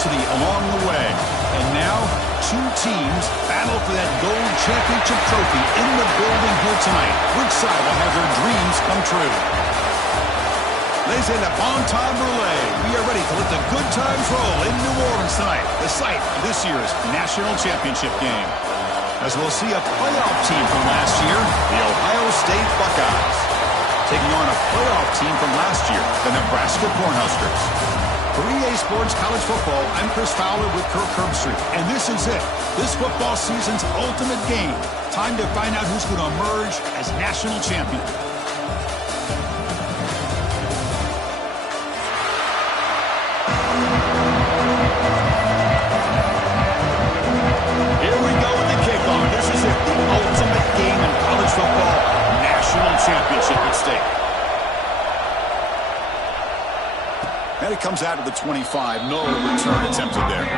adversity along the way. And now, two teams battle for that gold championship trophy in the building here tonight. Which side will have their dreams come true? Ladies and gentlemen, bon time relay. We are ready to let the good times roll in New Orleans tonight, the site of this year's national championship game. As we'll see a playoff team from last year, the Ohio State Buckeyes, taking on a playoff team from last year, the Nebraska Cornhuskers. For EA Sports College Football, I'm Chris Fowler with Kirk Herbstreit, and this is it. This football season's ultimate game. Time to find out who's going to emerge as national champion. Here we go with the kickoff. This is it, the ultimate game in college football, national championship at stake. And it comes out of the 25. No return attempted there.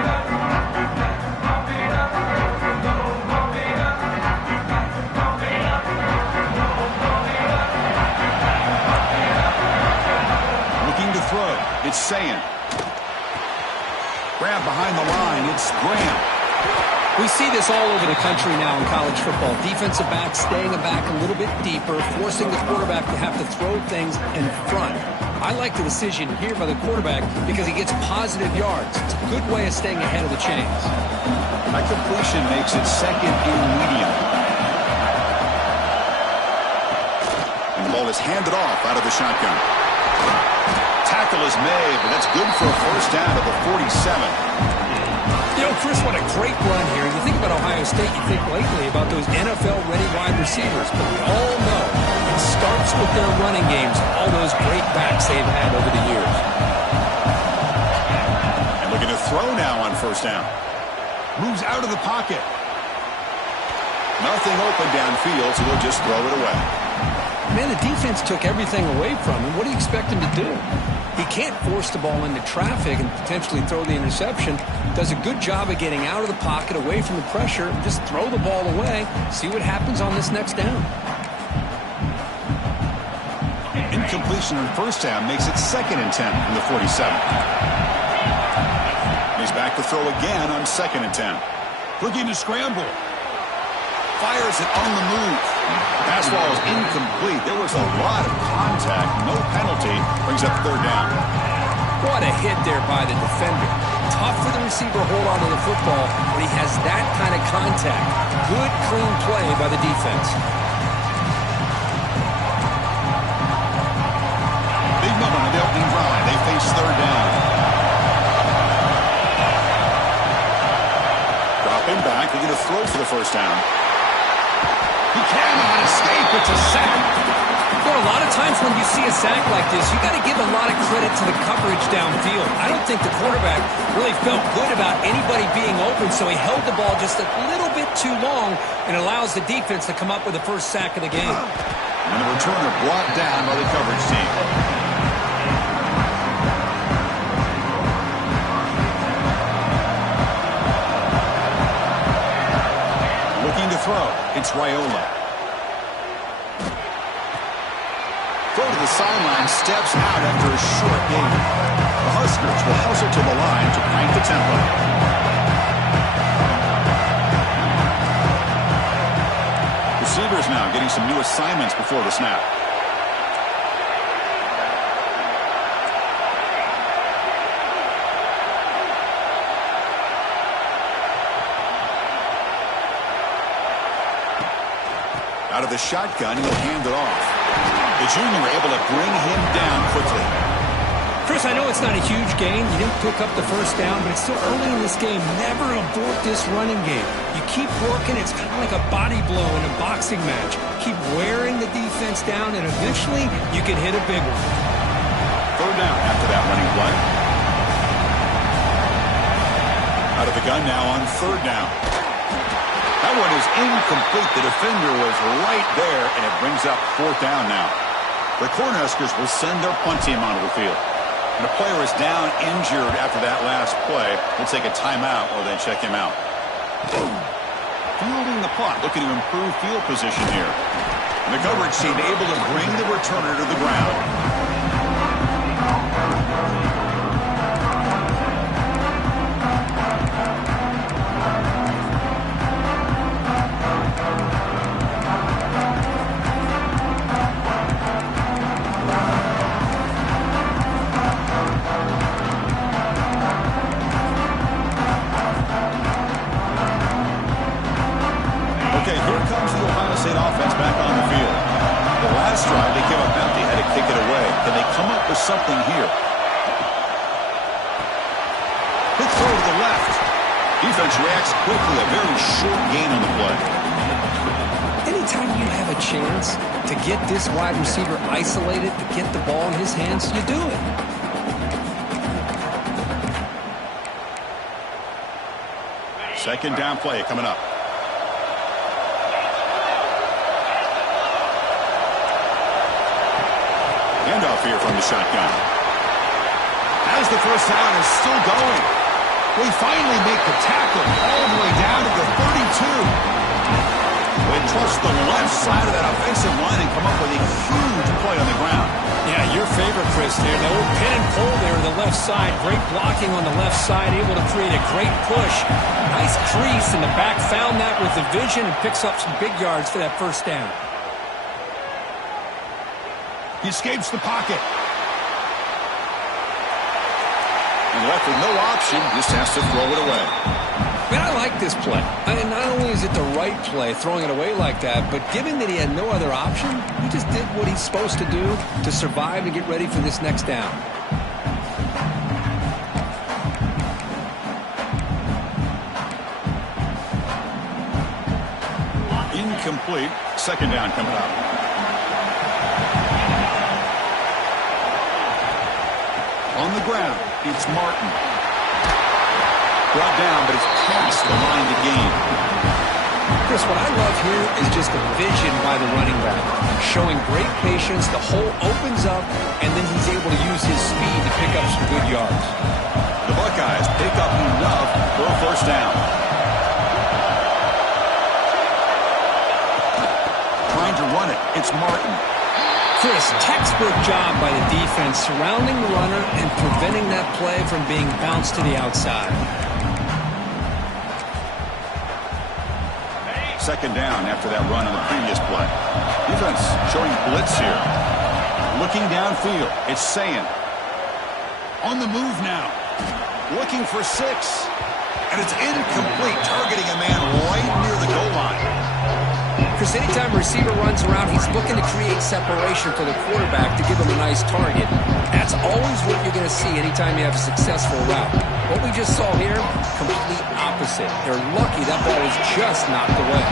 Looking to throw. It's Ncaa. Grab behind the line. It's Graham. We see this all over the country now in college football. Defensive backs staying back a little bit deeper, forcing the quarterback to have to throw things in front. I like the decision here by the quarterback because he gets positive yards. It's a good way of staying ahead of the chains. That completion makes it second and medium. And the ball is handed off out of the shotgun. Tackle is made, but that's good for a first down at the 47. You know, Chris, what a great run here. You think about Ohio State, you think lately about those NFL-ready wide receivers, but we all know it starts with their running games, all those great backs they've had over the years. And looking to throw now on first down. Moves out of the pocket. Nothing open downfield, so he'll just throw it away. Man, the defense took everything away from him. What do you expect him to do? He can't force the ball into traffic and potentially throw the interception. Does a good job of getting out of the pocket, away from the pressure, and just throw the ball away. See what happens on this next down. Incompletion on first down makes it second and 10 from the 47. He's back to throw again on second and 10. Looking to scramble. Fires it on the move. Pass ball is incomplete. There was a lot of contact. No penalty. Brings up third down. What a hit there by the defender. Tough for the receiver to hold on to the football, but he has that kind of contact. Good, clean play by the defense. Big moment on the opening drive. They face third down. Dropping back. They're going to throw for the first down. He cannot escape. It's a sack. There are a lot of times when you see a sack like this, you got to give a lot of credit to the coverage downfield. I don't think the quarterback really felt good about anybody being open, so he held the ball just a little bit too long and allows the defense to come up with the first sack of the game. And the returner brought down by the coverage team. Looking to throw. It's Raiola. Throw to the sideline, steps out after a short gain. The Huskers will hustle to the line to crank the tempo. Receivers now getting some new assignments before the snap. Out of the shotgun, he'll hand it off. The junior able to bring him down quickly. Chris, I know it's not a huge gain. You didn't pick up the first down, but it's still early in this game. Never abort this running game. You keep working. It's kind of like a body blow in a boxing match. Keep wearing the defense down, and eventually you can hit a big one. Third down after that running play. Out of the gun now on third down. That one is incomplete. The defender was right there, and it brings up fourth down now. The Cornhuskers will send their punt team onto the field. And the player is down injured after that last play. We'll take a timeout or then check him out. Fielding the punt, looking to improve field position here. And the coverage team able to bring the returner to the ground. something here. Quick throw to the left. Defense reacts quickly. A very short gain on the play. Anytime you have a chance to get this wide receiver isolated, to get the ball in his hands, you do it. Second down play coming up. Handoff here from the shotgun. As the first down is still going. They finally make the tackle all the way down to the 32. They trust the left side of that offensive line and come up with a huge play on the ground. Yeah, your favorite, Chris, there. The old pin and pull there on the left side. Great blocking on the left side, able to create a great push. Nice crease, and the back found that with the vision and picks up some big yards for that first down. He escapes the pocket. And left with no option, just has to throw it away. Man, I like this play. I mean, not only is it the right play, throwing it away like that, but given that he had no other option, he just did what he's supposed to do to survive and get ready for this next down. Incomplete. Second down coming up. On the ground, it's Martin. Brought down, but it's past the line to gain. Chris, what I love here is just the vision by the running back. Showing great patience, the hole opens up, and then he's able to use his speed to pick up some good yards. The Buckeyes pick up enough for a first down. Trying to run it, it's Martin. Chris, textbook job by the defense surrounding the runner and preventing that play from being bounced to the outside. Second down after that run on the previous play. Defense showing blitz here. Looking downfield. It's Ncaa. On the move now. Looking for 6. And it's incomplete. Targeting a man right near the goal line. Chris, anytime a receiver runs around, he's looking to create separation for the quarterback to give him a nice target. That's always what you're going to see anytime you have a successful route. What we just saw here, complete opposite. They're lucky that ball was just knocked away.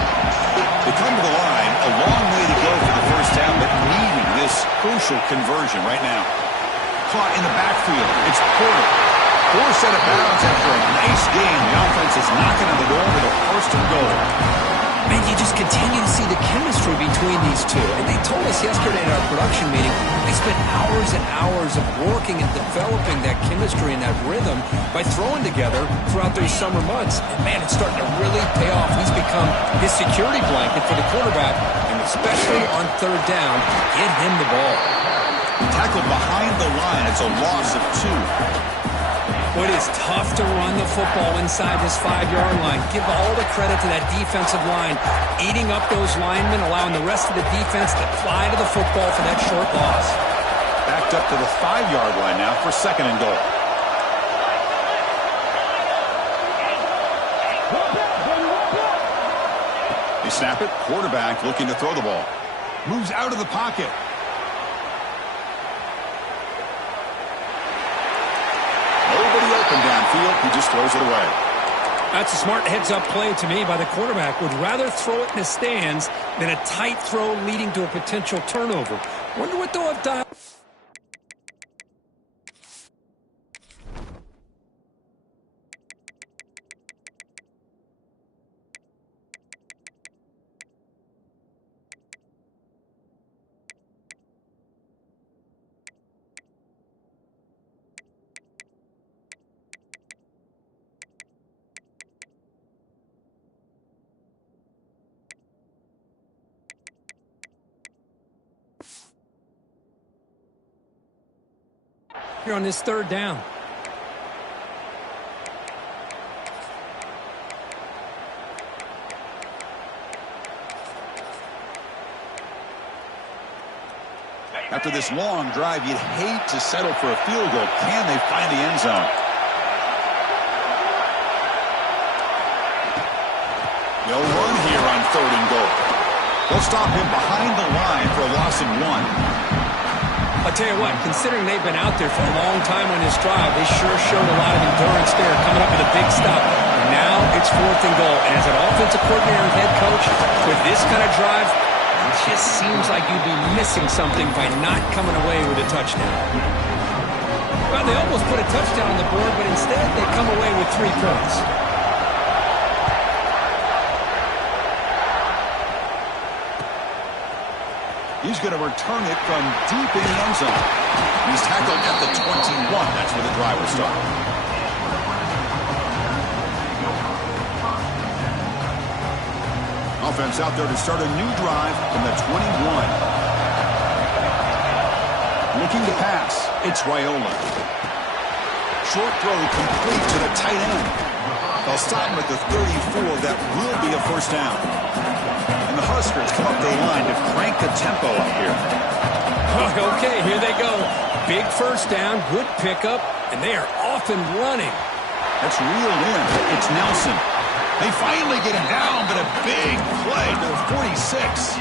They come to the line, a long way to go for the first down, but needing this crucial conversion right now. Caught in the backfield. It's Porter. Forced out of bounds after a nice game. The offense is knocking on the door with a first and goal. Man, you just continue to see the chemistry between these two. And they told us yesterday at our production meeting, they spent hours and hours of working and developing that chemistry and that rhythm by throwing together throughout those summer months. And man, it's starting to really pay off. He's become his security blanket for the quarterback, and especially on third down, get him the ball. Tackled behind the line. It's a loss of 2. Well, it is tough to run the football inside this 5-yard line. Give all the credit to that defensive line, eating up those linemen, allowing the rest of the defense to fly to the football for that short loss. Backed up to the 5-yard line now for second and goal. They snap it. Quarterback looking to throw the ball. Moves out of the pocket. Nobody open downfield. He just throws it away. That's a smart heads-up play to me by the quarterback. Would rather throw it in the stands than a tight throw leading to a potential turnover. Wonder what they'll have done. Here on this third down. After this long drive, you'd hate to settle for a field goal. Can they find the end zone? They'll run here on third and goal. They'll stop him behind the line for a loss of 1. I'll tell you what, considering they've been out there for a long time on this drive, they sure showed a lot of endurance there, coming up with a big stop. Now it's 4th and goal. And as an offensive coordinator and head coach, with this kind of drive, it just seems like you'd be missing something by not coming away with a touchdown. Well, they almost put a touchdown on the board, but instead they come away with 3 points. He's going to return it from deep in the end zone. He's tackled at the 21. That's where the drive will start. Offense out there to start a new drive from the 21. Looking to pass. It's Raiola. Short throw complete to the tight end. They'll stop him at the 34. That will be a first down. And the Huskers come up the line to crank the tempo up here. Okay, here they go. Big first down, good pickup, and they are off and running. That's reeled in. It's Nelson. They finally get him down, but a big play to the 46.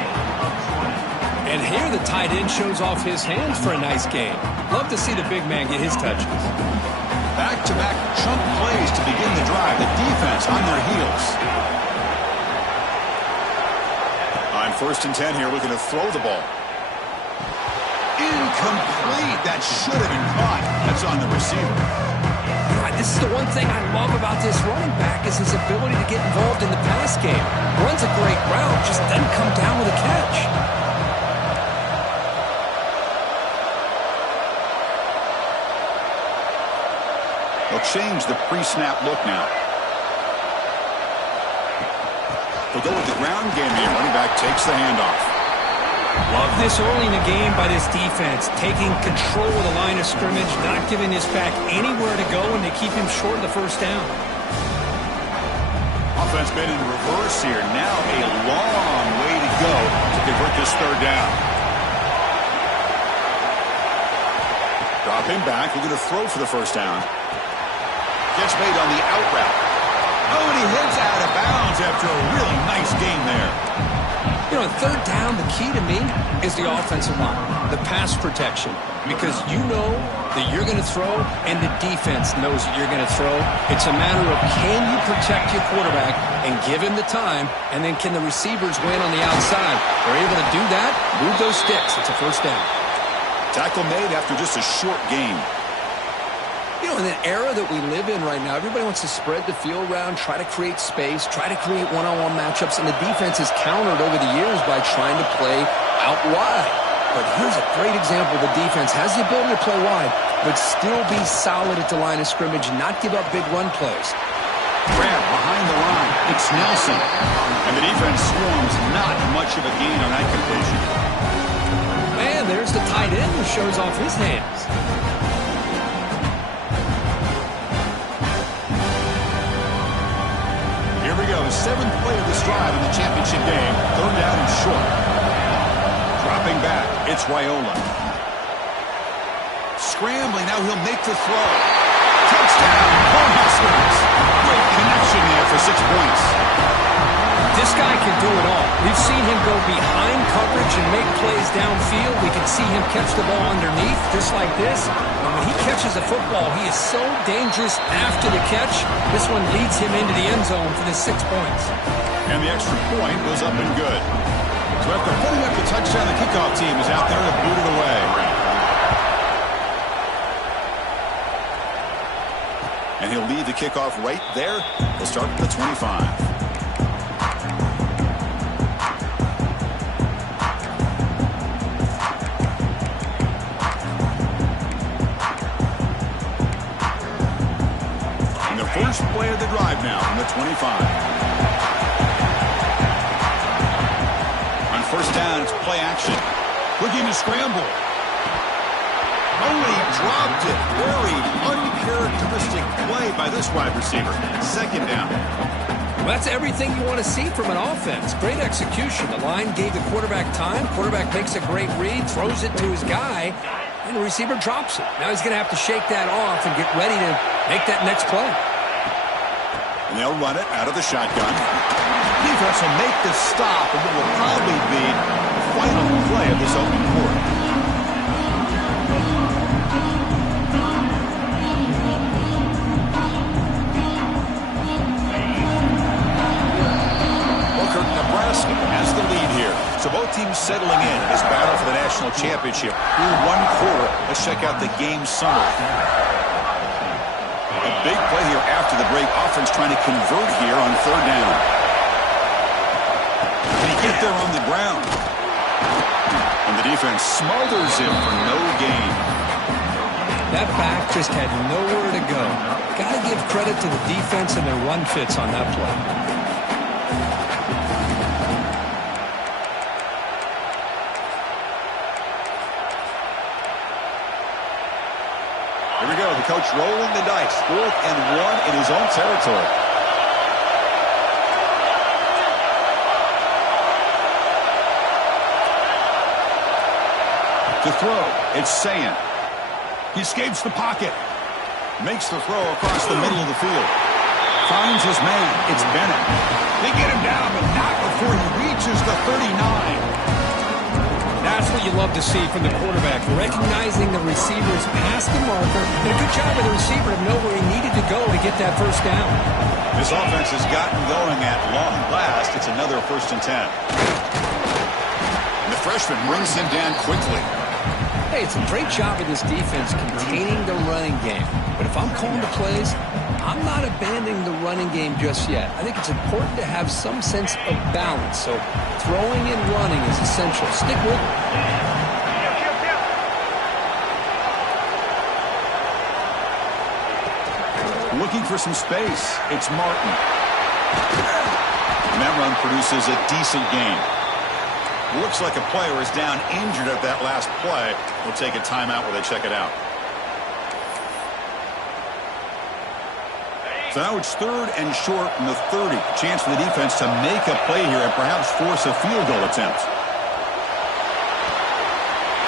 And here the tight end shows off his hands for a nice game. Love to see the big man get his touches. Back-to-back chunk plays to begin the drive. The defense on their heels. On 1st and 10 here, looking to throw the ball. Incomplete. That should have been caught. That's on the receiver. This is the one thing I love about this running back is his ability to get involved in the pass game. Runs a great route, just doesn't come down with a catch. They'll change the pre-snap look now. They'll go with the ground game here. Running back takes the handoff. Love this early in the game by this defense, taking control of the line of scrimmage, not giving this back anywhere to go, and they keep him short of the first down. Offense been in reverse here. Now a long way to go to convert this 3rd down. Dropping back, looking to throw for the first down. Gets made on the out route. Oh, and he heads out of bounds after a really nice game there. You know, 3rd down, the key to me is the offensive line, the pass protection, because you know that you're going to throw and the defense knows that you're going to throw. It's a matter of can you protect your quarterback and give him the time, and then can the receivers win on the outside? They're able to do that, move those sticks. It's a first down. Tackle made after just a short game. You know, in an era that we live in right now, everybody wants to spread the field around, try to create space, try to create one-on-one matchups, and the defense has countered over the years by trying to play out wide. But here's a great example. The defense has the ability to play wide, but still be solid at the line of scrimmage and not give up big run plays. Grab behind the line. It's Nelson. And the defense swarms not much of a gain on that completion. Man, there's the tight end who shows off his hands. Here we go, 7th play of this drive in the championship game. 3rd down and short. Dropping back, it's Raiola. Scrambling, now he'll make the throw. Touchdown, Huskers. Great connection there for 6 points. This guy can do it all. We've seen him go behind coverage and make plays downfield. We can see him catch the ball underneath, just like this. And when he catches a football, he is so dangerous after the catch. This one leads him into the end zone for the 6 points. And the extra point goes up and good. So after putting up the touchdown, the kickoff team is out there to boot it away. And he'll lead the kickoff right there. He'll start at the 25. First play of the drive now from the 25. On 1st down, it's play action. Looking to scramble. Oh, he dropped it. Very uncharacteristic play by this wide receiver. 2nd down. Well, that's everything you want to see from an offense. Great execution. The line gave the quarterback time. Quarterback makes a great read, throws it to his guy, and the receiver drops it. Now he's going to have to shake that off and get ready to make that next play. And they'll run it out of the shotgun. Defense will make the stop, and it will probably be the final play of this opening quarter. settling in this battle for the national championship. Through one quarter, let's check out the game summary. A big play here after the break. Offense trying to convert here on third down. They get there on the ground. And the defense smothers him for no gain. That back just had nowhere to go. Got to give credit to the defense and their run fits on that play. Here we go. The coach rolling the dice. 4th and 1 in his own territory. To throw, it's Ncaa. He escapes the pocket. Makes the throw across the middle of the field. Finds his man. It's Bennett. They get him down, but not before he reaches the 39. That's what you love to see from the quarterback. Recognizing the receiver's past the marker. And a good job by the receiver to know where he needed to go to get that first down. This offense has gotten going at long last. It's another 1st and 10. And the freshman brings him down quickly. Hey, it's a great job of this defense containing the running game. But if I'm calling the plays, I'm not abandoning the running game just yet. I think it's important to have some sense of balance. So throwing and running is essential. Stick with it. Looking for some space. It's Martin. And that run produces a decent gain. Looks like a player is down injured at that last play. We'll take a timeout while they check it out. So now it's 3rd and short from the 30. Chance for the defense to make a play here and perhaps force a field goal attempt.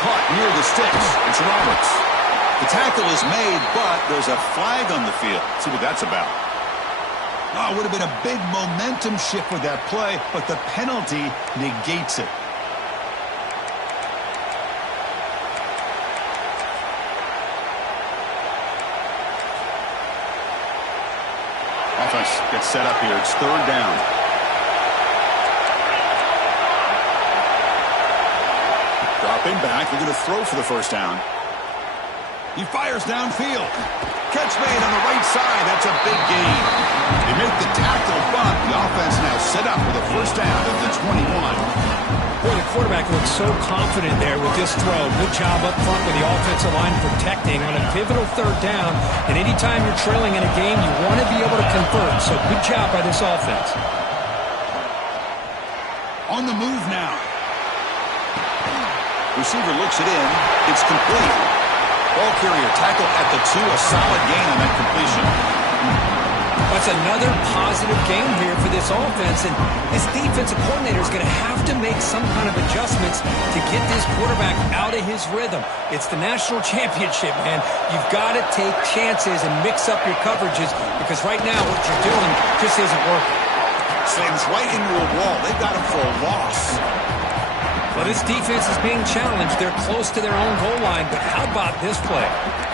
Caught near the sticks. It's Roberts. The tackle is made, but there's a flag on the field. Let's see what that's about. Oh, it would have been a big momentum shift with that play, but the penalty negates it. Offense gets set up here. It's 3rd down. Dropping back. They're going to throw for the first down. He fires downfield. Catch made on the right side. That's a big gain. They make the tackle, but the offense now set up with a first down at the 21. Boy, the quarterback looks so confident there with this throw. Good job up front with the offensive line protecting on a pivotal 3rd down. And anytime you're trailing in a game, you want to be able to convert. So good job by this offense. On the move now. Receiver looks it in. It's complete. Ball carrier tackled at the 2. A solid gain on that completion. That's another positive game here for this offense, and this defensive coordinator is going to have to make some kind of adjustments to get this quarterback out of his rhythm. It's the national championship, man. You've got to take chances and mix up your coverages because right now what you're doing just isn't working. Slams right into a wall. They've got him for a loss. Well, this defense is being challenged. They're close to their own goal line, but how about this play?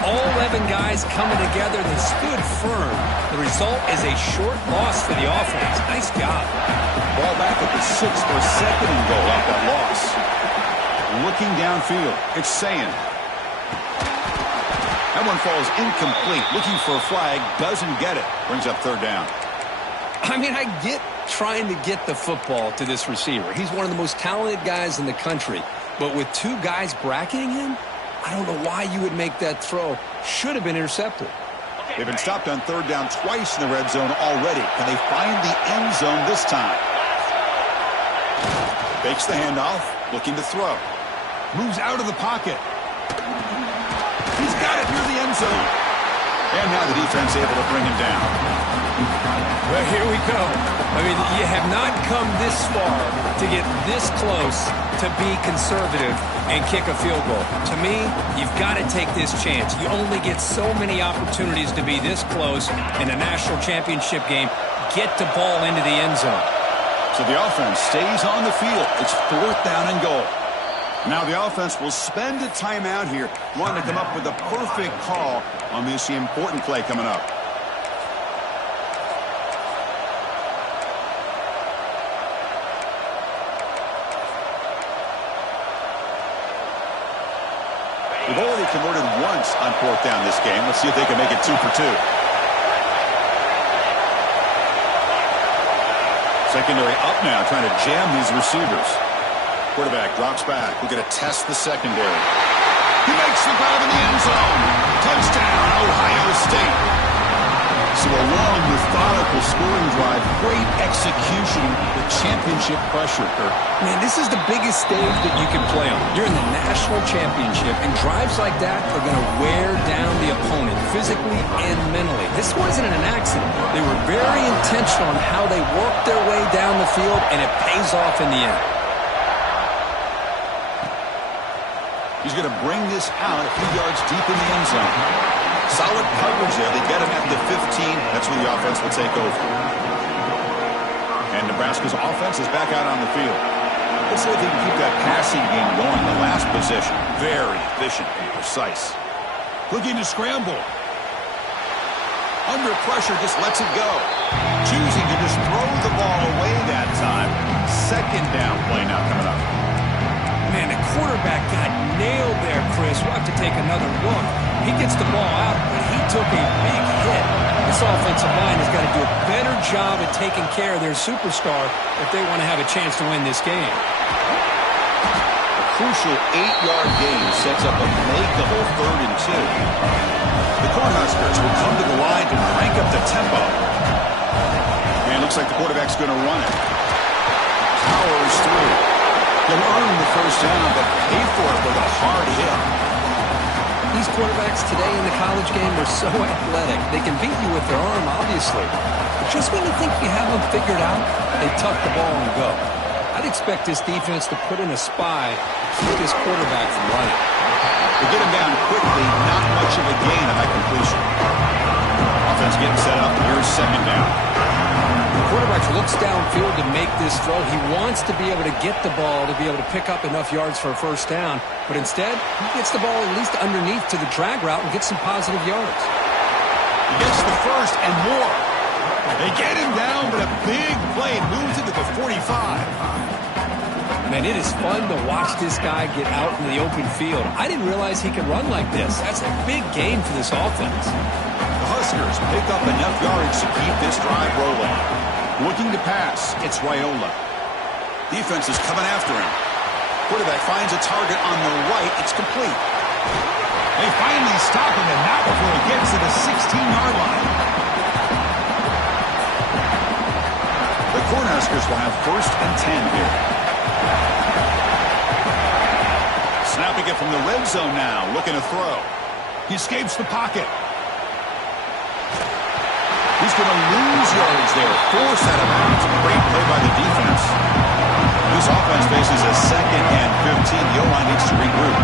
All 11 guys coming together. They stood firm. The result is a short loss for the offense. Nice job. Ball back at the 6th or 2nd and goal off that loss. Looking downfield. It's Ncaa. That one falls incomplete. Looking for a flag. Doesn't get it. Brings up 3rd down. I mean, I get trying to get the football to this receiver. He's one of the most talented guys in the country. But with 2 guys bracketing him, I don't know why you would make that throw. Should have been intercepted. They've been stopped on 3rd down twice in the red zone already. Can they find the end zone this time? Fakes the handoff, looking to throw. Moves out of the pocket. He's got it near the end zone. And now the defense able to bring him down. Well, here we go. I mean, you have not come this far to get this close to be conservative and kick a field goal. To me, you've got to take this chance. You only get so many opportunities to be this close in a national championship game. Get the ball into the end zone. So the offense stays on the field. It's 4th down and goal. Now the offense will spend a timeout here, wanting to come up with the perfect call on this important play coming up. only converted once on 4th down this game. Let's see if they can make it 2 for 2. Secondary up now, trying to jam these receivers. Quarterback drops back. We're going to test the secondary. He makes the grab in the end zone. Touchdown, Ohio State. So a long, methodical scoring drive. Great execution with championship pressure, Kirk. Man, this is the biggest stage that you can play on. You're in the national championship, and drives like that are going to wear down the opponent physically and mentally. This wasn't an accident. They were very intentional on how they worked their way down the field, and it pays off in the end. He's going to bring this out a few yards deep in the end zone. Solid coverage there. They get him at the 15. That's where the offense will take over. And Nebraska's offense is back out on the field. Let's see if they can keep that passing game going. The last possession, very efficient and precise. Looking to scramble. Under pressure, just lets it go. Choosing to just throw the ball away that time. 2nd down play now coming up. Man, the quarterback got nailed there, Chris. We'll have to take another look. He gets the ball out, but he took a big hit. This offensive line has got to do a better job at taking care of their superstar if they want to have a chance to win this game. A crucial 8-yard gain sets up a makeable 3rd and 2. The Cornhuskers will come to the line to crank up the tempo. And it looks like the quarterback's going to run it. Powers through. He'll earn the 1st down, but pay for it with a hard hit. These quarterbacks today in the college game are so athletic. They can beat you with their arm, obviously. But just when you think you have them figured out, they tuck the ball and go. I'd expect this defense to put in a spy to keep this quarterback from running. They get him down quickly, not much of a gain on that completion. Offense getting set up. Here's 2nd down. The quarterback looks downfield to make this throw. He wants to be able to get the ball to be able to pick up enough yards for a 1st down. But instead, he gets the ball at least underneath to the drag route and gets some positive yards. He gets the 1st and more. They get him down, but a big play moves into the 45. Man, it is fun to watch this guy get out in the open field. I didn't realize he could run like this. That's a big gain for this offense. The Huskers pick up enough yards to keep this drive rolling. Looking to pass, it's Raiola. Defense is coming after him. Quarterback finds a target on the right. It's complete. They finally stop him, and not before he gets to the 16-yard line. The Cornhuskers will have 1st and 10 here. Snapping it from the red zone now, looking to throw. He escapes the pocket. He's going to lose yards there. Force out of bounds. Great play by the defense. This offense faces a 2nd and 15. The O-line needs to regroup.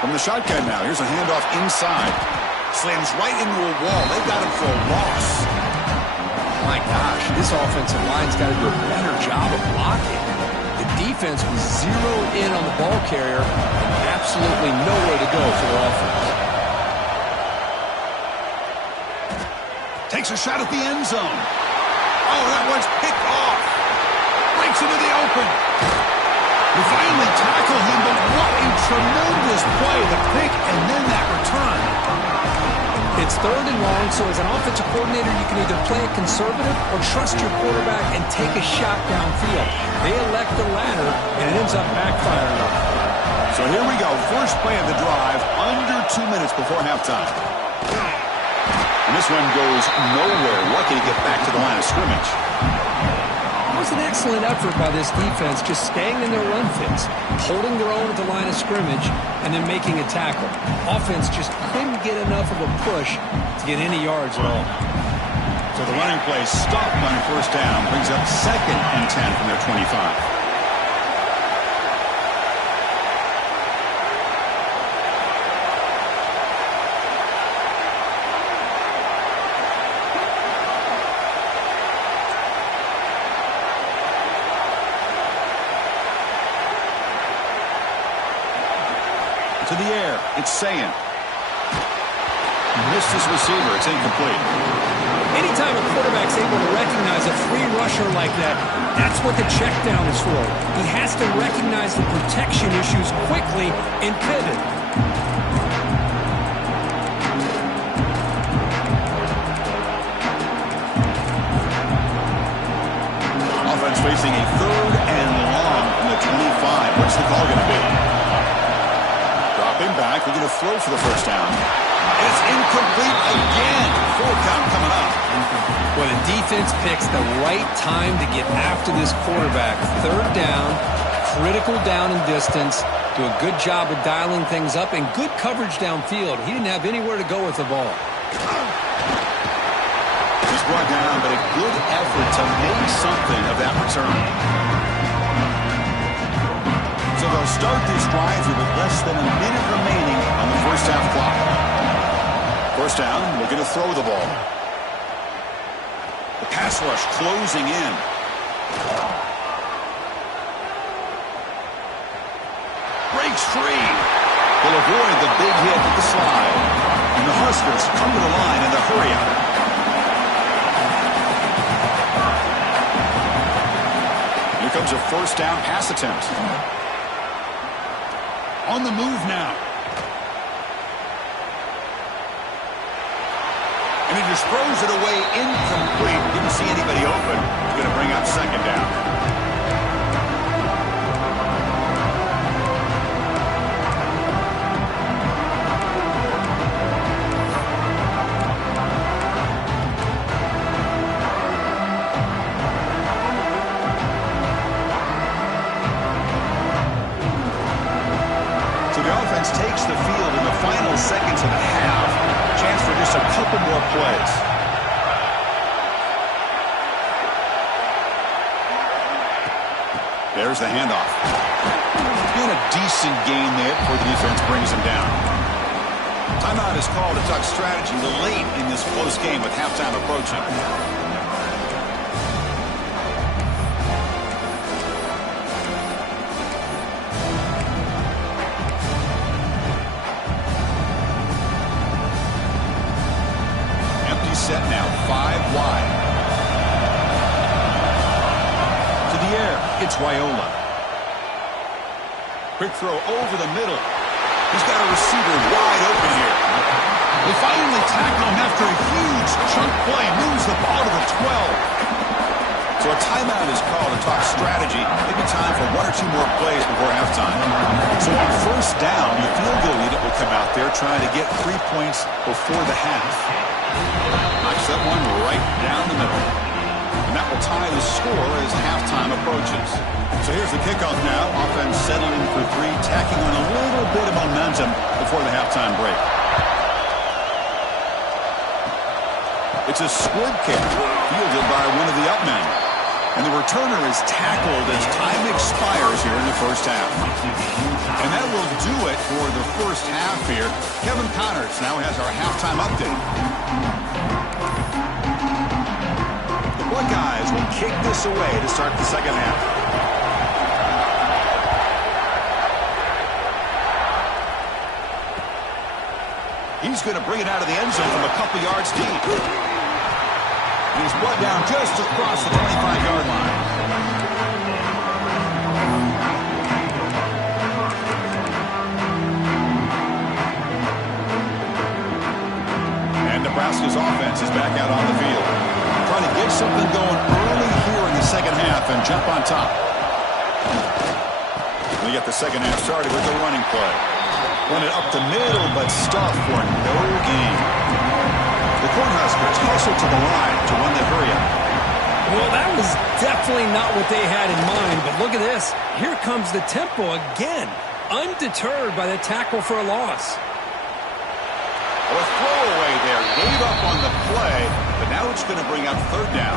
From the shotgun now, here's a handoff inside. Slams right into a wall. They got him for a loss. My gosh, this offensive line's got to do a better job of blocking. The defense was zeroed in on the ball carrier and absolutely nowhere to go for their offense. Takes a shot at the end zone. Oh, that one's picked off. Breaks into the open. We finally tackle him, but what a tremendous play. The pick and then that return. It's 3rd and long, so as an offensive coordinator, you can either play it conservative or trust your quarterback and take a shot downfield. They elect the latter, and it ends up backfiring on them. So here we go. First play of the drive, under 2 minutes before halftime. And this one goes nowhere. Lucky to get back to the line of scrimmage. It was an excellent effort by this defense, just staying in their run fits, holding their own at the line of scrimmage, and then making a tackle. Offense just couldn't get enough of a push to get any yards at all. So the running play stopped on 1st down, brings up 2nd and 10 from their 25. To the air, it's Ncaa. Missed his receiver. It's incomplete. Anytime a quarterback's able to recognize a free rusher like that, that's what the check down is for. He has to recognize the protection issues quickly and pivot. Offense facing a 3rd and long from the 25. What's the call going to be? Dropping back. They're going to throw for the first down. It's incomplete again. 4 count coming up. Well, the defense picks the right time to get after this quarterback. 3rd down, critical down and distance. Do a good job of dialing things up and good coverage downfield. He didn't have anywhere to go with the ball. He's brought down, but a good effort to make something of that return. So they'll start this drive here with less than a minute remaining on the first half clock. First down, they're going to throw the ball. The pass rush closing in. Breaks free. They'll avoid the big hit with the slide. And the Huskers come to the line in the hurry up. Here comes a first down pass attempt. On the move now. And he just throws it away incomplete. Didn't see anybody open. He's going to bring up second down. So the offense takes the field in the final seconds of the half. Chance for just a couple more plays. There's the handoff. And a decent gain there before the defense brings him down. Timeout is called to talk strategy late in this close game with halftime approaching. Set now, 5 wide. To the air, it's Wyola. Quick throw over the middle. He's got a receiver wide open here. They finally tackle him after a huge chunk play. Moves the ball to the 12. So a timeout is called to talk strategy. Maybe time for 1 or 2 more plays before halftime. So on first down, the field goal unit will come out there trying to get 3 points before the half. Knocks that one right down the middle. And that will tie the score as halftime approaches. So here's the kickoff now. Offense settling for 3, tacking on a little bit of momentum before the halftime break. It's a squib kick fielded by one of the up men. And the returner is tackled as time expires here in the first half. And that will do it for the first half here. Kevin Connors now has our halftime update. The Buckeyes will kick this away to start the second half. He's going to bring it out of the end zone from a couple yards deep. He's brought down just across the 25-yard line. And Nebraska's offense is back out on the field. Trying to get something going early here in the second half and jump on top. We get the second half started with the running play. Run it up the middle, but stuff for no gain. The Cornhuskers hustle to the line to run the hurry up. Well, that was definitely not what they had in mind, but look at this. Here comes the tempo again, undeterred by the tackle for a loss. A throwaway there, gave up on the play, but now it's going to bring up third down.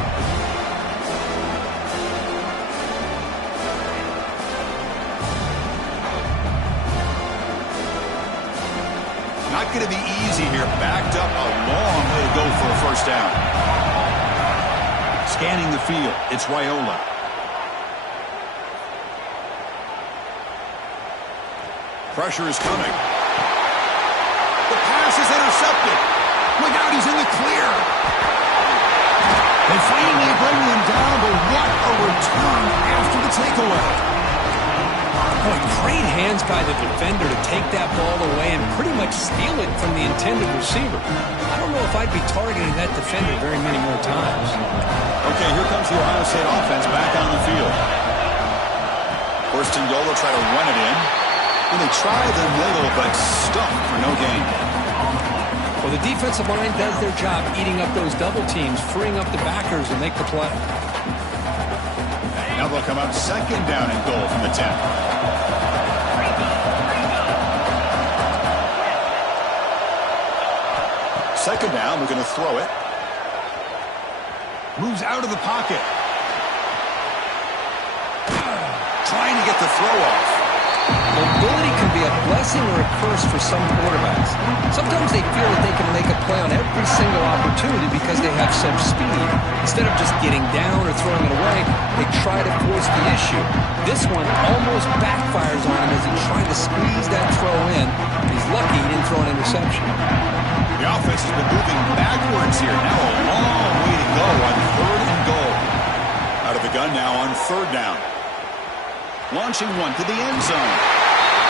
Not going to be easy here. Backed up a long way to go for a first down. Scanning the field, it's Wyola. Pressure is coming. The pass is intercepted. Look out, he's in the clear. They finally bring him down, but what a return after the takeaway. Boy, great hands by the defender to take that ball away and pretty much steal it from the intended receiver. I don't know if I'd be targeting that defender very many more times. Okay, here comes the Ohio State offense back on the field. First and goal, they'll try to run it in. And they try the middle, but stuck for no gain. Well, the defensive line does their job eating up those double teams, freeing up the backers to make the play. Now they'll come out second down and goal from the 10. Second down, we're going to throw it. Moves out of the pocket. Trying to get the throw off. Mobility can be a blessing or a curse for some quarterbacks. Sometimes they feel that they can make a play on every single opportunity because they have such speed. Instead of just getting down or throwing it away, they try to force the issue. This one almost backfires on him as he tried to squeeze that throw in. He's lucky he didn't throw an interception. The offense has been moving backwards here. Now a long way to go on third and goal. Out of the gun now on third down. Launching one to the end zone.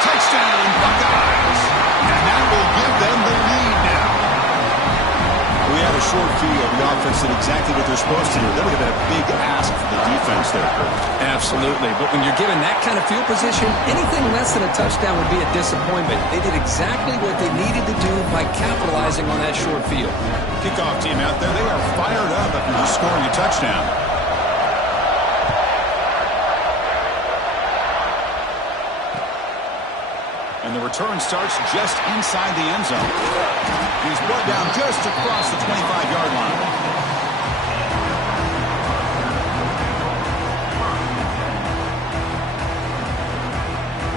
Touchdown, Buckeyes. And that will give them the lead now. We had a short field. The offense did exactly what they're supposed to do. That would have been a big ask for the defense there, Kurt. Absolutely. But when you're given that kind of field position, anything less than a touchdown would be a disappointment. They did exactly what they needed to do by capitalizing on that short field. Kickoff team out there. They are fired up after just scoring a touchdown. And the return starts just inside the end zone. He's brought down just across the 25-yard line.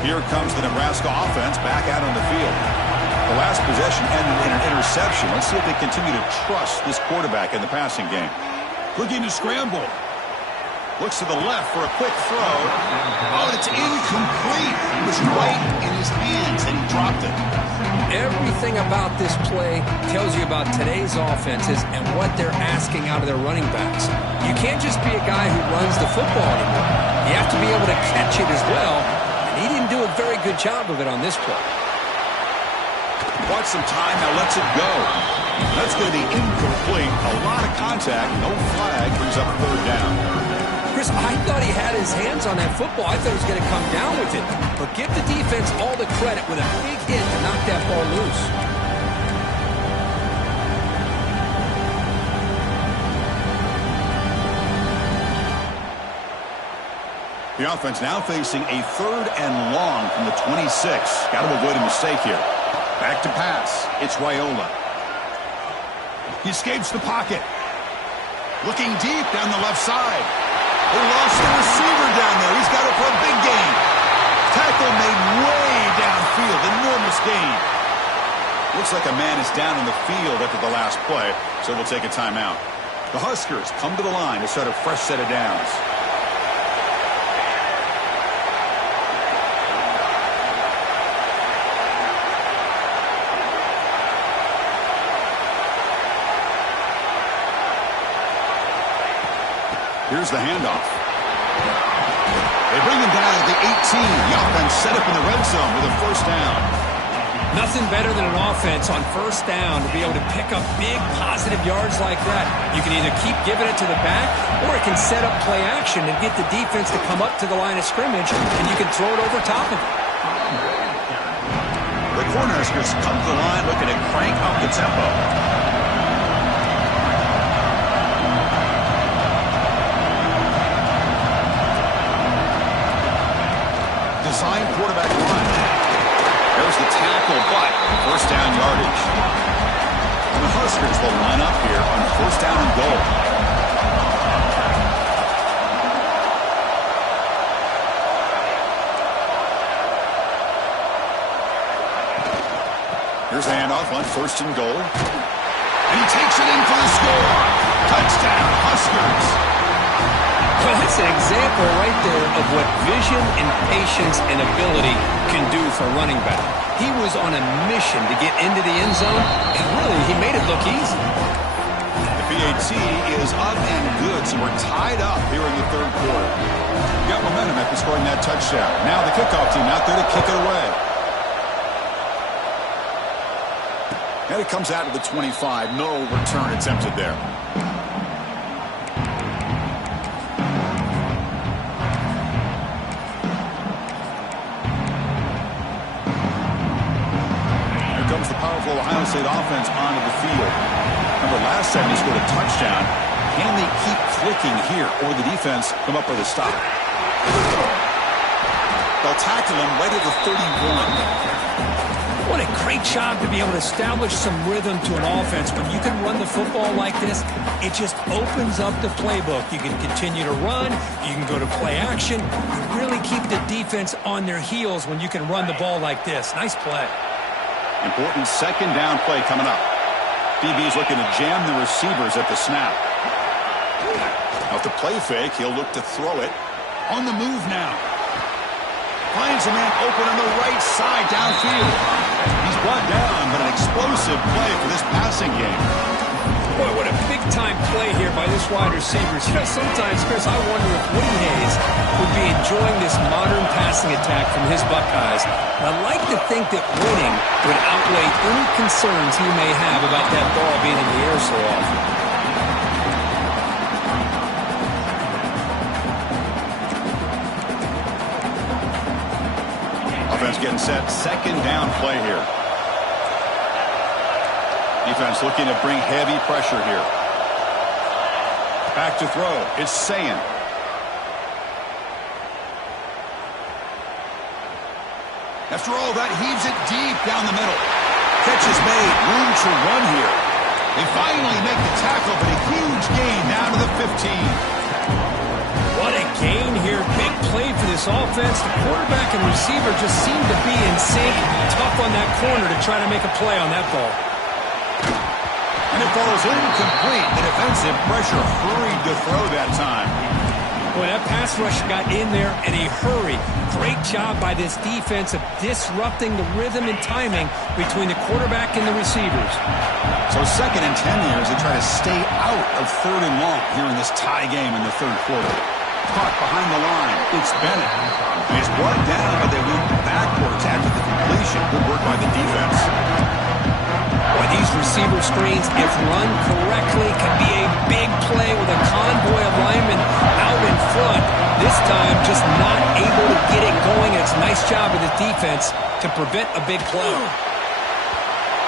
Here comes the Nebraska offense back out on the field. The last possession ended in an interception. Let's see if they continue to trust this quarterback in the passing game. Looking to scramble. Looks to the left for a quick throw. Oh, it's incomplete. It was right in his hands, and he dropped it. Everything about this play tells you about today's offenses and what they're asking out of their running backs. You can't just be a guy who runs the football anymore. You have to be able to catch it as well, and he didn't do a very good job of it on this play. Bought some time, now lets it go. That's going to be incomplete. A lot of contact, no flag, brings up third down. Chris, I thought he had his hands on that football. I thought he was going to come down with it. But give the defense all the credit with a big hit to knock that ball loose. The offense now facing a third and long from the 26. Got to avoid a mistake here. Back to pass. It's Raiola. He escapes the pocket. Looking deep down the left side. They lost the receiver down there. He's got it for a big gain. Tackle made way downfield. Enormous gain. Looks like a man is down in the field after the last play, so we'll take a timeout. The Huskers come to the line to start a fresh set of downs. Here's the handoff. They bring him down at the 18. The offense set up in the red zone with a first down. Nothing better than an offense on first down to be able to pick up big positive yards like that. You can either keep giving it to the back, or it can set up play action and get the defense to come up to the line of scrimmage, and you can throw it over top of it. The Cornhuskers come to the line looking to crank up the tempo. Design quarterback run. There's the tackle, but first down yardage. And the Huskers will line up here on first down and goal. Here's the handoff on first and goal. And he takes it in for the score. Touchdown, Huskers. Well, that's an example right there of what vision and patience and ability can do for a running back. He was on a mission to get into the end zone, and really, he made it look easy. The PAT is up and good, so we're tied up here in the third quarter. Got momentum after scoring that touchdown. Now the kickoff team out there to kick it away. And it comes out to the 25. No return attempted there. Here comes the powerful Ohio State offense onto the field. Remember, last time he scored a touchdown. Can they keep clicking here, or the defense come up with a stop? They'll tackle him right at the 31. What a great job to be able to establish some rhythm to an offense. When you can run the football like this, it just opens up the playbook. You can continue to run. You can go to play action. You really keep the defense on their heels when you can run the ball like this. Nice play. Important second down play coming up. DB's looking to jam the receivers at the snap. Off the play fake, he'll look to throw it. On the move now. Finds a man open on the right side downfield. He's brought down, but an explosive play for this passing game. Boy, what a big-time play here by this wide receiver. You know, sometimes, Chris, I wonder if Woody Hayes would be enjoying this modern passing attack from his Buckeyes. And I like to think that winning would outweigh any concerns he may have about that ball being in the air so often. Offense getting set. Second down play here. Defense looking to bring heavy pressure here. Back to throw. It's Ncaa. After all that, heaves it deep down the middle. Catch is made. Room to run here. They finally make the tackle, but a huge gain down to the 15. What a gain here. Big play for this offense. The quarterback and receiver just seem to be in sync. Tough on that corner to try to make a play on that ball. And it falls incomplete. The defensive pressure hurried to throw that time. Boy, that pass rush got in there in a hurry. Great job by this defense of disrupting the rhythm and timing between the quarterback and the receivers. So second and 10 here as they try to stay out of third and long here in this tie game in the third quarter. Caught behind the line. It's Bennett. And he's brought down, but they went backwards after the completion. Good work by the defense. Boy, these receiver screens, if run correctly, can be a big play with a convoy of linemen out in front. This time, just not able to get it going. It's a nice job of the defense to prevent a big play.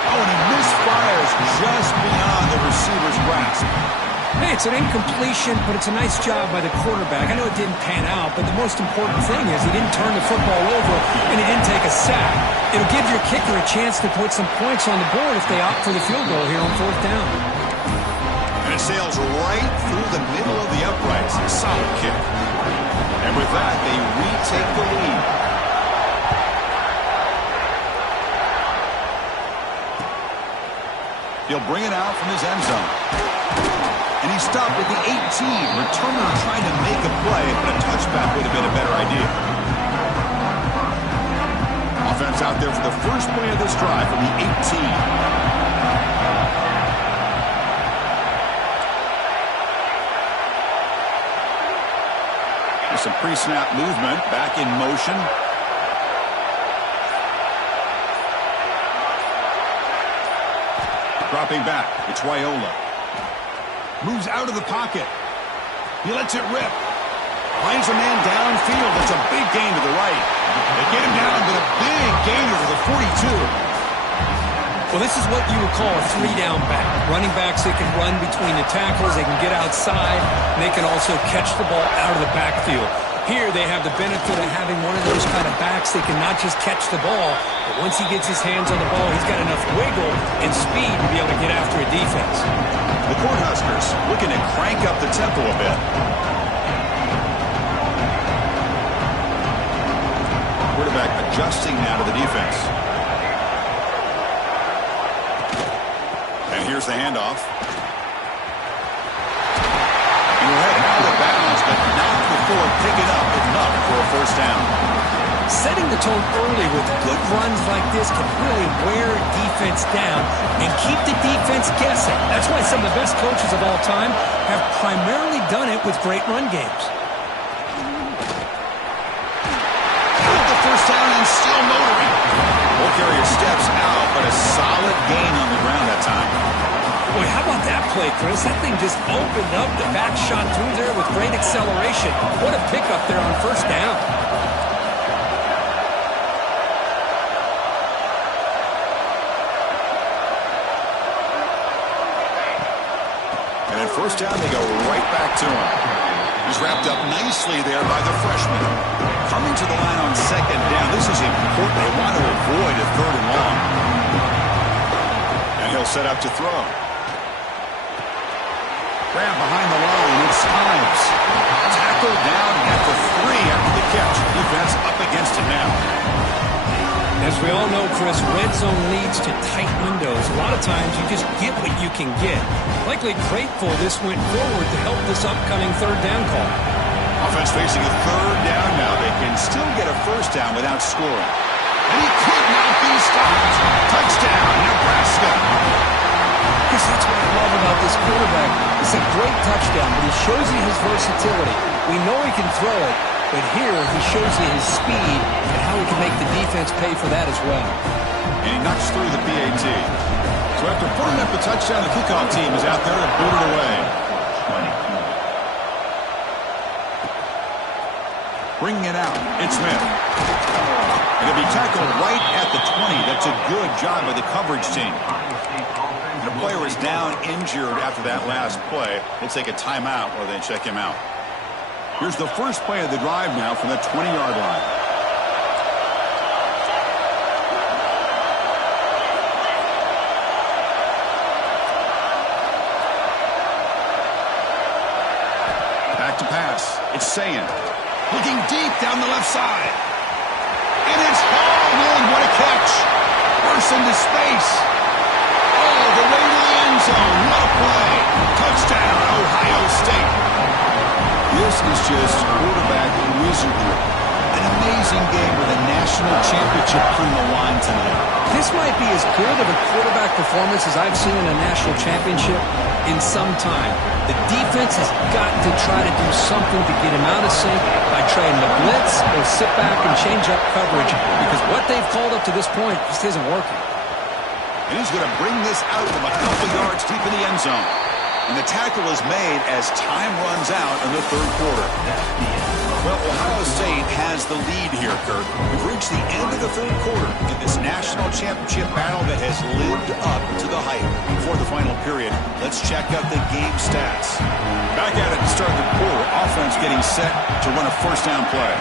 Oh, and he misfires just beyond the receiver's grasp. Hey, it's an incompletion, but it's a nice job by the quarterback. I know it didn't pan out, but the most important thing is he didn't turn the football over and he didn't take a sack. It'll give your kicker a chance to put some points on the board if they opt for the field goal here on fourth down. And it sails right through the middle of the uprights. A solid kick. And with that, they retake the lead. He'll bring it out from his end zone. And he stopped at the 18. Returner trying to make a play, but a touchback would have been a better idea. Offense out there for the first play of this drive from the 18. With some pre-snap movement, back in motion. Dropping back, it's Raiola. Moves out of the pocket. He lets it rip. Finds a man downfield. That's a big gain to the right. They get him down, but a big gainer to the 42. Well, this is what you would call a three-down back. Running backs, they can run between the tackles. They can get outside. And they can also catch the ball out of the backfield. Here, they have the benefit of having one of those kind of backs. They can not just catch the ball, but once he gets his hands on the ball, he's got enough wiggle and speed to be able to get after a defense. The Cornhuskers looking to crank up the tempo a bit. Quarterback adjusting now to the defense. And here's the handoff. And we're heading out of bounds, but not of picking up enough for a first down. Setting the tone early with good runs like this can really wear defense down and keep the defense guessing. That's why some of the best coaches of all time have primarily done it with great run games. Got the first down and still motoring. Ball carrier steps out, but a solid gain on the ground that time. Boy, how about that play, Chris? That thing just opened up. The back shot through there with great acceleration. What a pickup there on first down. And at first down, they go right back to him. He's wrapped up nicely there by the freshman. Coming to the line on second down. This is important. They want to avoid a third and long. And he'll set up to throw. Grab behind the line. It's Himes. Tackled down at the 3 after the catch. Defense up against it now. As we all know, Chris, red zone leads to tight windows. A lot of times you just get what you can get. Likely grateful this went forward to help this upcoming third down call. Offense facing a third down now. They can still get a first down without scoring. And he could not be stopped. Touchdown, Nebraska. Chris, that's what I love about this quarterback. It's a great touchdown, but he shows you his versatility. We know he can throw it, but here he shows you his speed and how he can make the defense pay for that as well. And he knocks through the PAT. So after putting up a touchdown, the kickoff team is out there to boot it away. Bringing it out, it's Smith. And he'll be tackled right at the 20. That's a good job by the coverage team. And the player is down injured after that last play. We'll take a timeout or they check him out. Here's the first play of the drive now from the 20-yard line. Back to pass. It's Ncaa. Looking deep down the left side. And it's hauled in. What a catch. Burst into space. All the way to the end zone. What a play. Touchdown, Ohio State. This is just quarterback wizardry. An amazing game with a national championship on the line tonight. This might be as good of a quarterback performance as I've seen in a national championship in some time. The defense has got to try to do something to get him out of sync by trying to blitz or sit back and change up coverage because what they've called up to this point just isn't working. And he's going to bring this out from a couple yards deep in the end zone. And the tackle is made as time runs out in the third quarter. Well, Ohio State has the lead here, Kurt. We've reached the end of the third quarter in this national championship battle that has lived up to the hype. Before the final period, let's check out the game stats. Back at it to start the quarter. Offense getting set to run a first down play.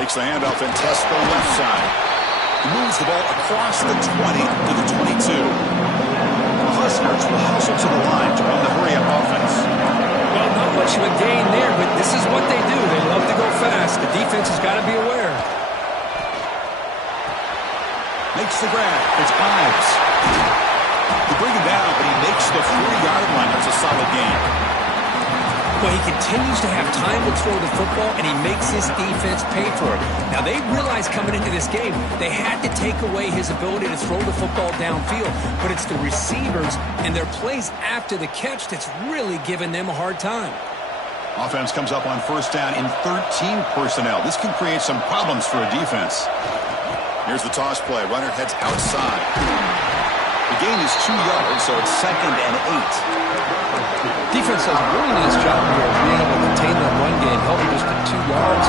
Takes the handoff and tests the left side. He moves the ball across the 20 to the 22. Huskers will hustle to the line to run the hurry-up offense. Well, not much of a gain there, but this is what they do. They love to go fast. The defense has got to be aware. Makes the grab. It's Ives. They bring him down, but he makes the 40-yard line. That's a solid gain. Well, he continues to have time to throw the football, and he makes his defense pay for it. Now, they realized coming into this game they had to take away his ability to throw the football downfield, but it's the receivers and their plays after the catch that's really giving them a hard time. Offense comes up on first down in 13 personnel. This can create some problems for a defense. Here's the toss play. Runner heads outside. The gain is 2 yards, so it's 2nd and 8. Defense does a really nice job here of being able to contain that run game, helping just to 2 yards.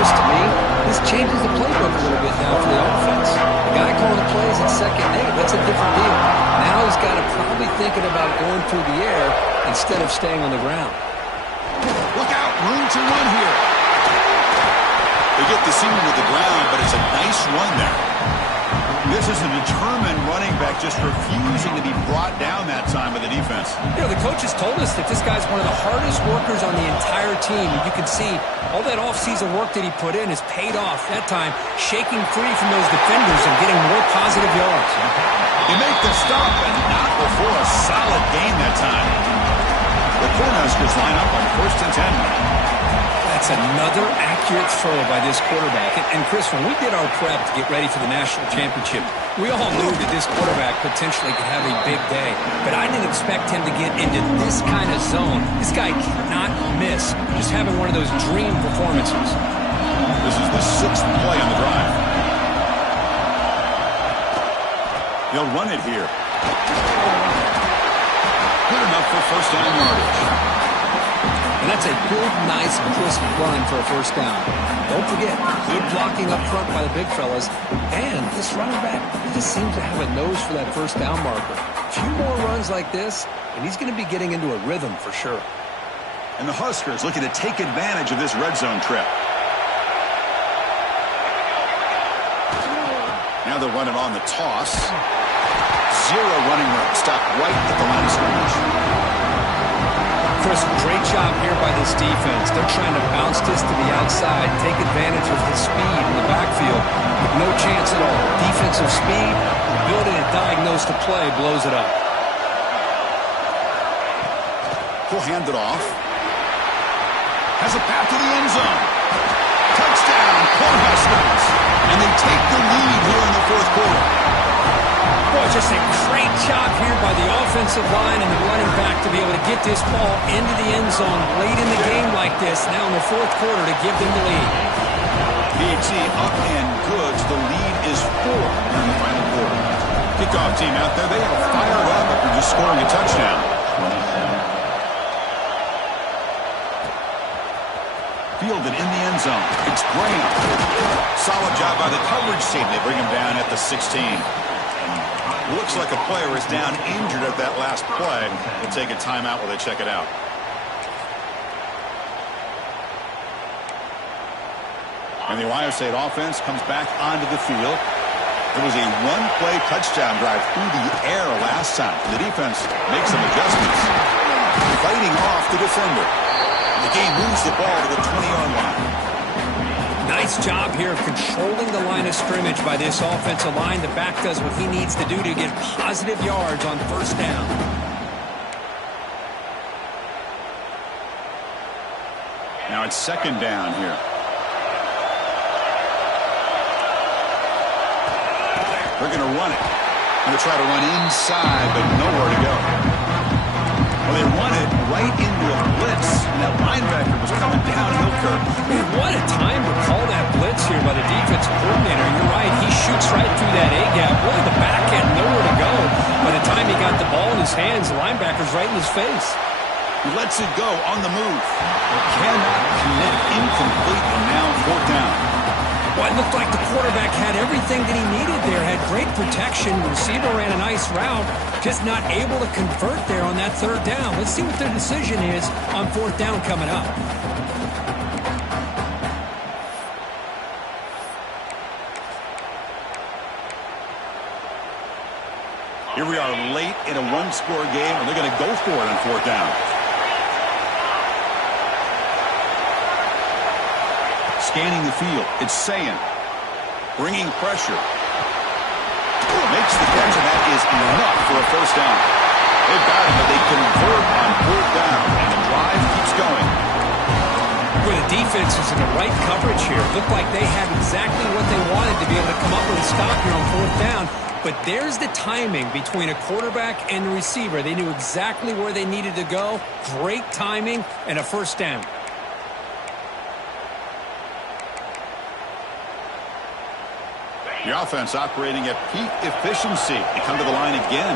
This, to me, this changes the playbook a little bit now for the offense. The guy calling the plays at 2nd and 8, that's a different deal. Now he's got to probably thinking about going through the air instead of staying on the ground. Look out, room to run here. They get the seam to the ground, but it's a nice run there. This is a determined running back just refusing to be brought down that time by the defense. You know, the coaches told us that this guy's one of the hardest workers on the entire team. And you can see all that offseason work that he put in has paid off. That time, shaking free from those defenders and getting more positive yards. They make the stop, and not before a solid gain that time. The Cornhuskers line up on 1st and 10. That's another accurate throw by this quarterback. And Chris, when we did our prep to get ready for the national championship, we all knew that this quarterback potentially could have a big day. But I didn't expect him to get into this kind of zone. This guy cannot miss. Just having one of those dream performances. This is the 6th play on the drive. They'll run it here. Good enough for first down yardage. And that's a good, nice, crisp run for a first down. Don't forget, good blocking up front by the big fellas. And this running back just seems to have a nose for that first down marker. A few more runs like this, and he's going to be getting into a rhythm for sure. And the Huskers looking to take advantage of this red zone trip. Now they'll run it on the toss. Zero running room. Stop right at the line of scrimmage. Chris, great job here by this defense. They're trying to bounce this to the outside, take advantage of his speed in the backfield. With no chance at all. Defensive speed, ability to diagnose the play, blows it up. He'll hand it off. Has a path to the end zone. Touchdown, Cornhuskers. And they take the lead here in the 4th quarter. Boy, just a great job here by the offensive line and the running back to be able to get this ball into the end zone late in the game like this, now in the 4th quarter to give them the lead. PHC up and good. The lead is 4 in the final quarter. Kickoff team out there, they are fired up after just scoring a touchdown. Fielded in the end zone. It's Graham. Solid job by the coverage team. They bring him down at the 16. Looks like a player is down injured at that last play. They'll take a timeout while they check it out. And the Ohio State offense comes back onto the field. It was a one-play touchdown drive through the air last time. The defense makes some adjustments. Fighting off the defender. The game moves the ball to the 20-yard line. Nice job here of controlling the line of scrimmage by this offensive line. The back does what he needs to do to get positive yards on first down. Now it's 2nd down here. They're going to run it. They're going to try to run inside, but nowhere to go. Well, they run it right into a blitz, and that linebacker was coming downhill curve. What a time to call that blitz here by the defensive coordinator. You're right, he shoots right through that A-gap. Really, the back end, nowhere to go. By the time he got the ball in his hands, the linebacker's right in his face. He lets it go on the move. But cannot connect, incomplete, and now 4th down. Well, it looked like the quarterback had everything that he needed there. Had great protection. The receiver ran a nice route. Just not able to convert there on that 3rd down. Let's see what their decision is on 4th down coming up. Here we are late in a one-score game, and they're going to go for it on 4th down. Scanning the field, it's Ncaa. Bringing pressure. Makes the catch, and that is enough for a first down. They've got him, but they convert on 4th down, and the drive keeps going. Where the defense is in the right coverage here. Looked like they had exactly what they wanted to be able to come up with a stop here on 4th down. But there's the timing between a quarterback and the receiver. They knew exactly where they needed to go. Great timing and a first down. The offense operating at peak efficiency. They come to the line again.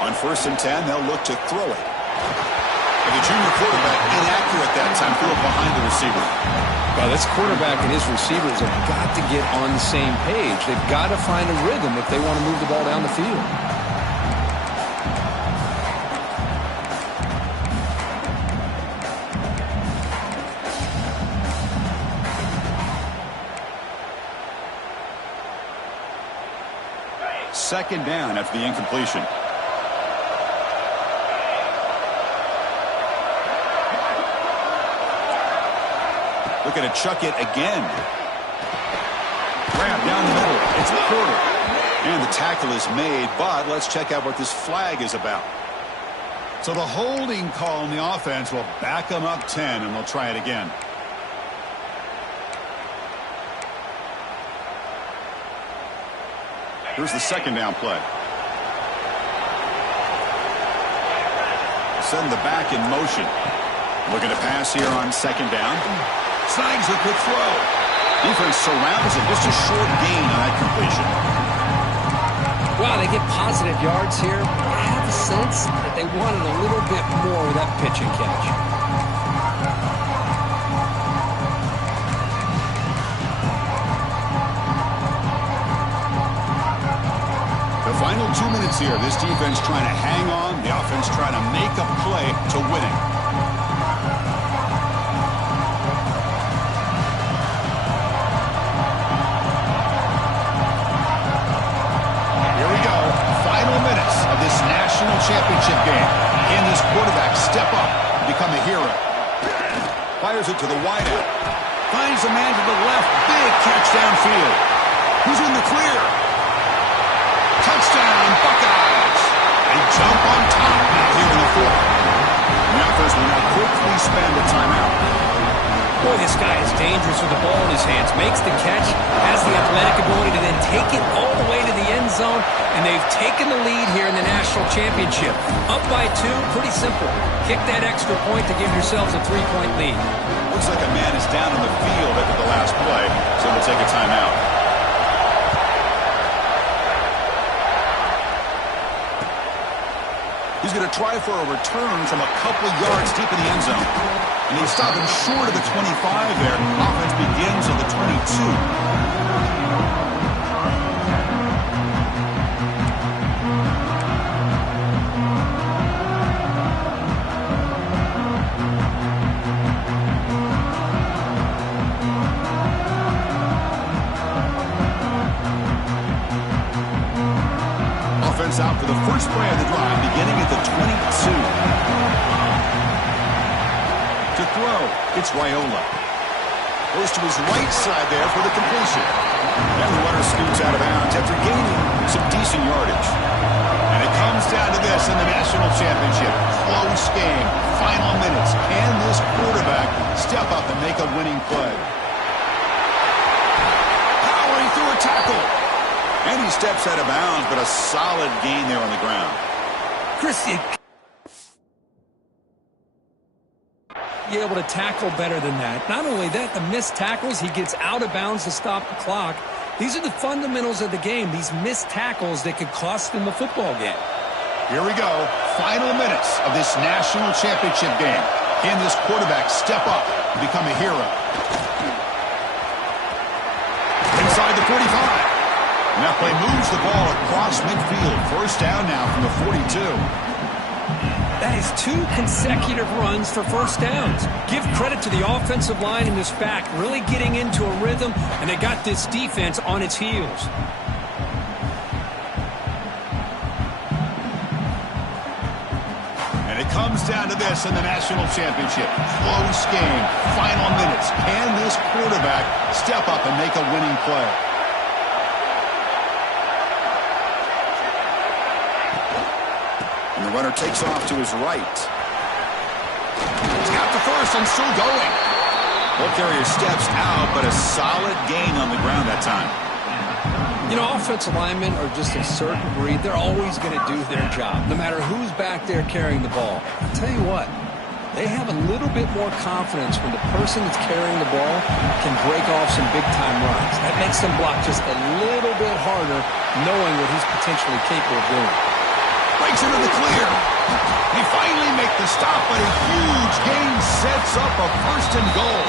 On 1st and 10, they'll look to throw it. And the junior quarterback inaccurate that time, threw it behind the receiver. Well, this quarterback and his receivers have got to get on the same page. They've got to find a rhythm if they want to move the ball down the field. Second down after the incompletion. Looking to chuck it again. Grab down the middle. It's Porter. And the tackle is made, but let's check out what this flag is about. So the holding call on the offense will back them up 10, and they'll try it again. Here's the second down play. Send the back in motion. Looking to pass here on second down. Snags a quick throw. Defense surrounds it. Just a short gain on that completion. Wow, they get positive yards here. I have a sense that they wanted a little bit more with that pitch and catch. The final 2 minutes here. This defense trying to hang on. The offense trying to make a play to win it. Here we go. Final minutes of this national championship game. Can this quarterback step up and become a hero? Fires it to the wideout. Finds a man to the left. Big catch downfield. Who's in the clear? Touchdown, Buckeyes! They jump on top now here in the fourth. The offense will now quickly spend a timeout. Boy, this guy is dangerous with the ball in his hands. Makes the catch, has the athletic ability to then take it all the way to the end zone, and they've taken the lead here in the national championship. Up by 2, pretty simple. Kick that extra point to give yourselves a 3-point lead. Looks like a man is down on the field after the last play, so we'll take a timeout. He's going to try for a return from a couple yards deep in the end zone. And they stop him short of the 25 there. Offense begins at the 22. Out for the first play of the drive, beginning at the 22. To throw, it's Raiola. Goes to his right side there for the completion. And the runner scoots out of bounds after gaining some decent yardage. And it comes down to this in the national championship. Close game, final minutes. Can this quarterback step up and make a winning play? Powering through a tackle. And he steps out of bounds, but a solid gain there on the ground. Chris, you're able to tackle better than that. Not only that, the missed tackles, he gets out of bounds to stop the clock. These are the fundamentals of the game. These missed tackles that could cost them the football game. Here we go. Final minutes of this national championship game. Can this quarterback step up and become a hero? Inside the 45. And that play moves the ball across midfield. First down now from the 42. That is 2 consecutive runs for first downs. Give credit to the offensive line in this back, really getting into a rhythm, and they got this defense on its heels. And it comes down to this in the national championship. Close game, final minutes. Can this quarterback step up and make a winning play? And the runner takes off to his right. He's got the first and still going. Ball carrier steps out, but a solid gain on the ground that time. You know, offensive linemen are just a certain breed. They're always going to do their job, no matter who's back there carrying the ball. I'll tell you what, they have a little bit more confidence when the person that's carrying the ball can break off some big-time runs. That makes them block just a little bit harder, knowing what he's potentially capable of doing. Breaks into the clear. They finally make the stop, but a huge gain sets up a first and goal.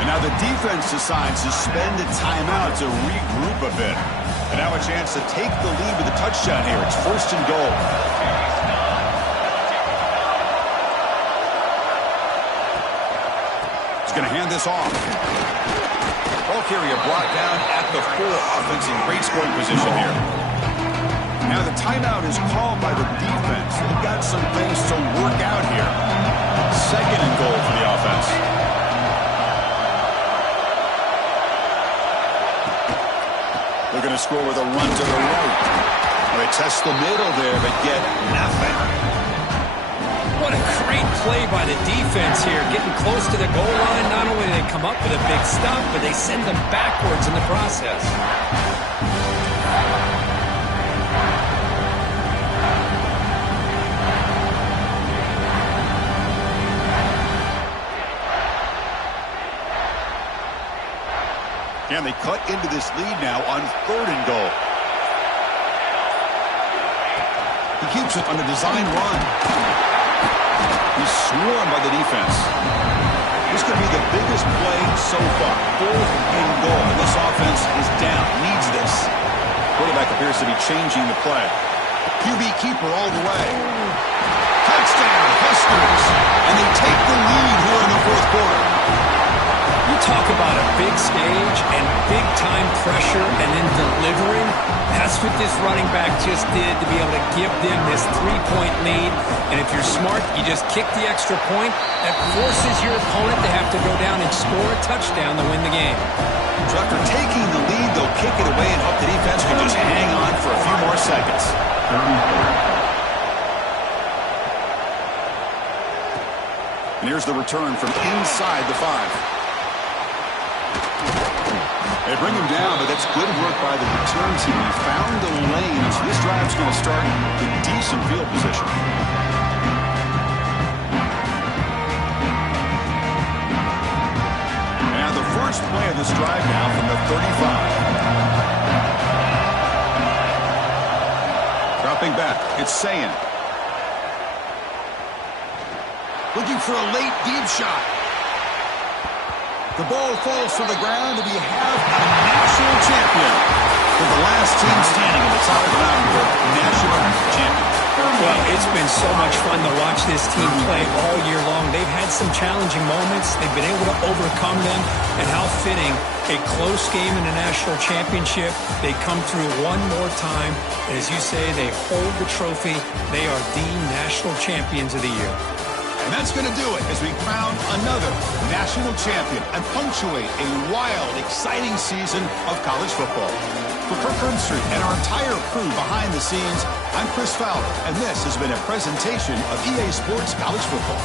And now the defense decides to spend a timeout to regroup a bit. And now a chance to take the lead with a touchdown here. It's first and goal. He's going to hand this off. Ball carrier brought down at the 4. Offense in great scoring position here. Now the timeout is called by the defense. They've got some things to work out here. Second and goal for the offense. The They're going to score with a run to the right. They test the middle there, but get nothing. What a great play by the defense here. Getting close to the goal line. Not only do they come up with a big stop, but they send them backwards in the process. And they cut into this lead now on 3rd and goal. He keeps it on a design run. He's swarmed by the defense. This could be the biggest play so far. 4th and goal. And this offense is down. Needs this. Quarterback appears to be changing the play. QB keeper all the way. Touchdown, Huskers. And they take the lead here in the 4th quarter. You talk about a big stage and big-time pressure and then delivering. That's what this running back just did to be able to give them this 3-point lead. And if you're smart, you just kick the extra point. That forces your opponent to have to go down and score a touchdown to win the game. So after taking the lead, they'll kick it away and hope the defense can just hang on for a few more seconds. And here's the return from inside the 5. They bring him down, but that's good work by the return team. He found the lane, so this drive's going to start with decent field position. And the first play of this drive now from the 35. Dropping back, it's Ncaa. Looking for a late deep shot. The ball falls to the ground, and we have a national champion. With the last team standing at the top of the mountain here, national champion. Well, it's been so much fun to watch this team play all year long. They've had some challenging moments. They've been able to overcome them. And how fitting, a close game in the national championship. They come through one more time. And as you say, they hold the trophy. They are the national champions of the year. And that's going to do it as we crown another national champion and punctuate a wild, exciting season of college football. For Kirk Herbstreit and our entire crew behind the scenes, I'm Chris Fowler, and this has been a presentation of EA Sports College Football.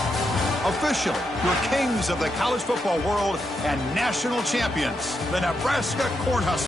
Officially, your kings of the college football world and national champions, the Nebraska Cornhuskers.